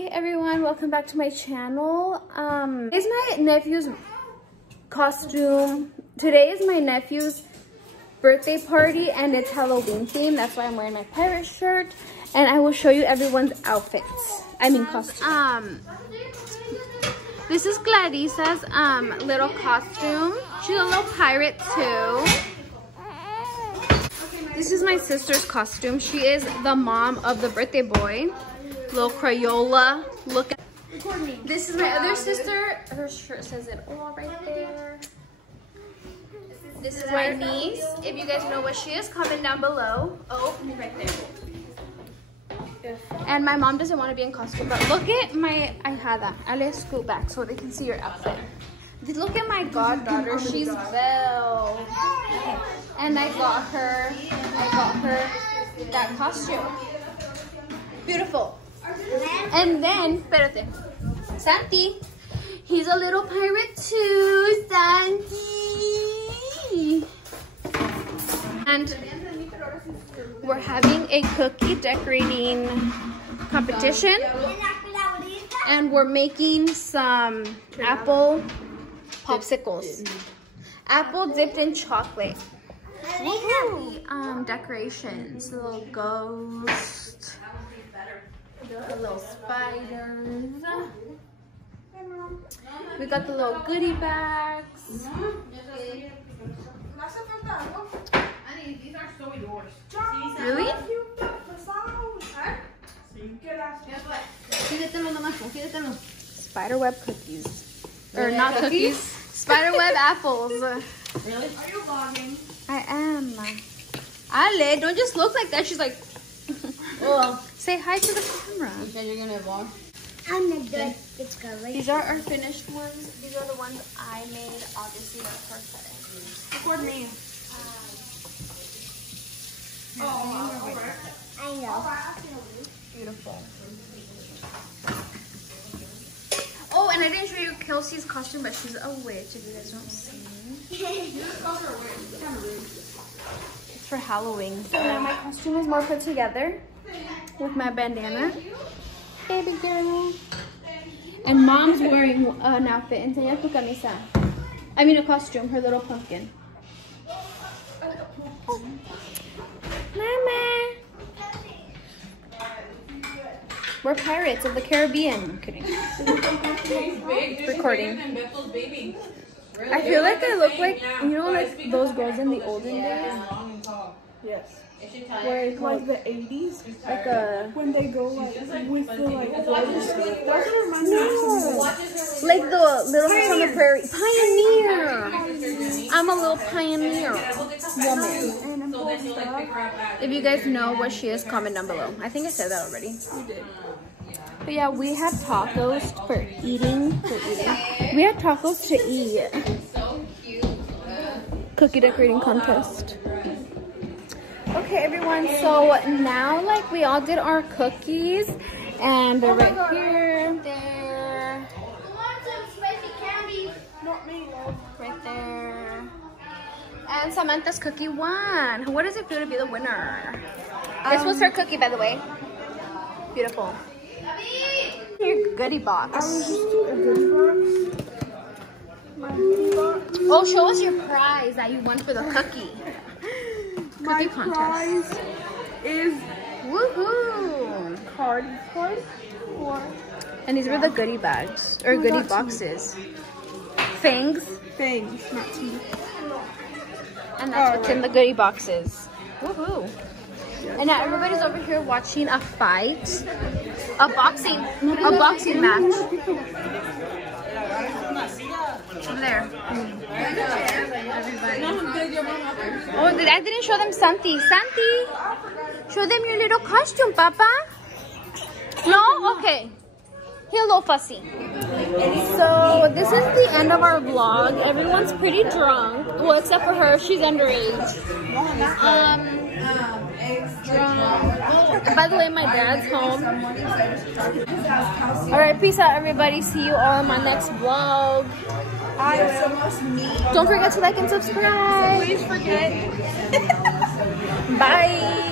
Hey everyone, welcome back to my channel. It's my nephew's costume. Today is my nephew's birthday party and it's Halloween themed. That's why I'm wearing my pirate shirt. And I will show you everyone's outfits. I mean costume. This is Clarisa's little costume. She's a little pirate too. This is my sister's costume. She is the mom of the birthday boy. Little Crayola. Look at this is my other sister. Her shirt says it all right there. This is my niece. If you guys know what she is, comment down below. Oh, right there. And my mom doesn't want to be in costume, but look at my ahijada. I'll scoot back so they can see your outfit. Look at my goddaughter. She's Belle. And I got her that costume. Beautiful. And then, espérate, Santi, he's a little pirate too, Santi. And we're having a cookie decorating competition. And we're making some apple popsicles. Apple dipped in chocolate. Decorations, a little ghost. The little spiders. We got the little goodie bags. These are so yours. Really? Spiderweb cookies. Or not cookies. Spiderweb apples. Really? Are you vlogging? I am. Ale, don't just look like that. She's like, Well, say hi to the camera. you said you're gonna vlog. I'm not good. It's good. These are our finished ones. These are the ones I made. Obviously, of course, that Record me. I know. beautiful. Oh, and I didn't show you Kelsey's costume, but she's a witch. If you guys don't see. It's for Halloween. So now my costume is more put together with my bandana. Baby girl. And mom's wearing an outfit. Enseña tu camisa. I mean a costume, her little pumpkin. Mama. We're pirates of the Caribbean. I'm kidding. Recording. I feel like I look like, you know, like those girls in the olden days. Yes. Where it's Like the 80s, like a when they go like with the like roller skate. That's what reminds me of. like the Little House on the Prairie. Pioneer. I'm a little pioneer woman. If you guys know what she is, comment down below. I think I said that already. You did. But yeah, we had tacos for eating. We had tacos to eat. Cookie decorating contest. Okay, everyone. So now, like, we all did our cookies, and they're right here. There. Right there. And Samantha's cookie won. What does it feel to be the winner? This was her cookie, by the way. Beautiful. Your goodie box. Oh, show us your prize that you won for the cookie. My contest. prize is Woohoo! cardboard. And these were the goodie bags or goodie boxes. Fangs. Things, not teeth. And that's what's in the goodie boxes. Woohoo! And now everybody's over here watching a fight, a boxing match. Over there. Oh, I didn't show them Santi. Santi, show them your little costume, Papa. No? Okay. He's a little fussy. So this is the end of our vlog. Everyone's pretty drunk. Well, except for her. She's underage. By the way, my dad's home. Alright, peace out, everybody. See you all in my next vlog. Don't forget to like and subscribe. Please forget. Bye.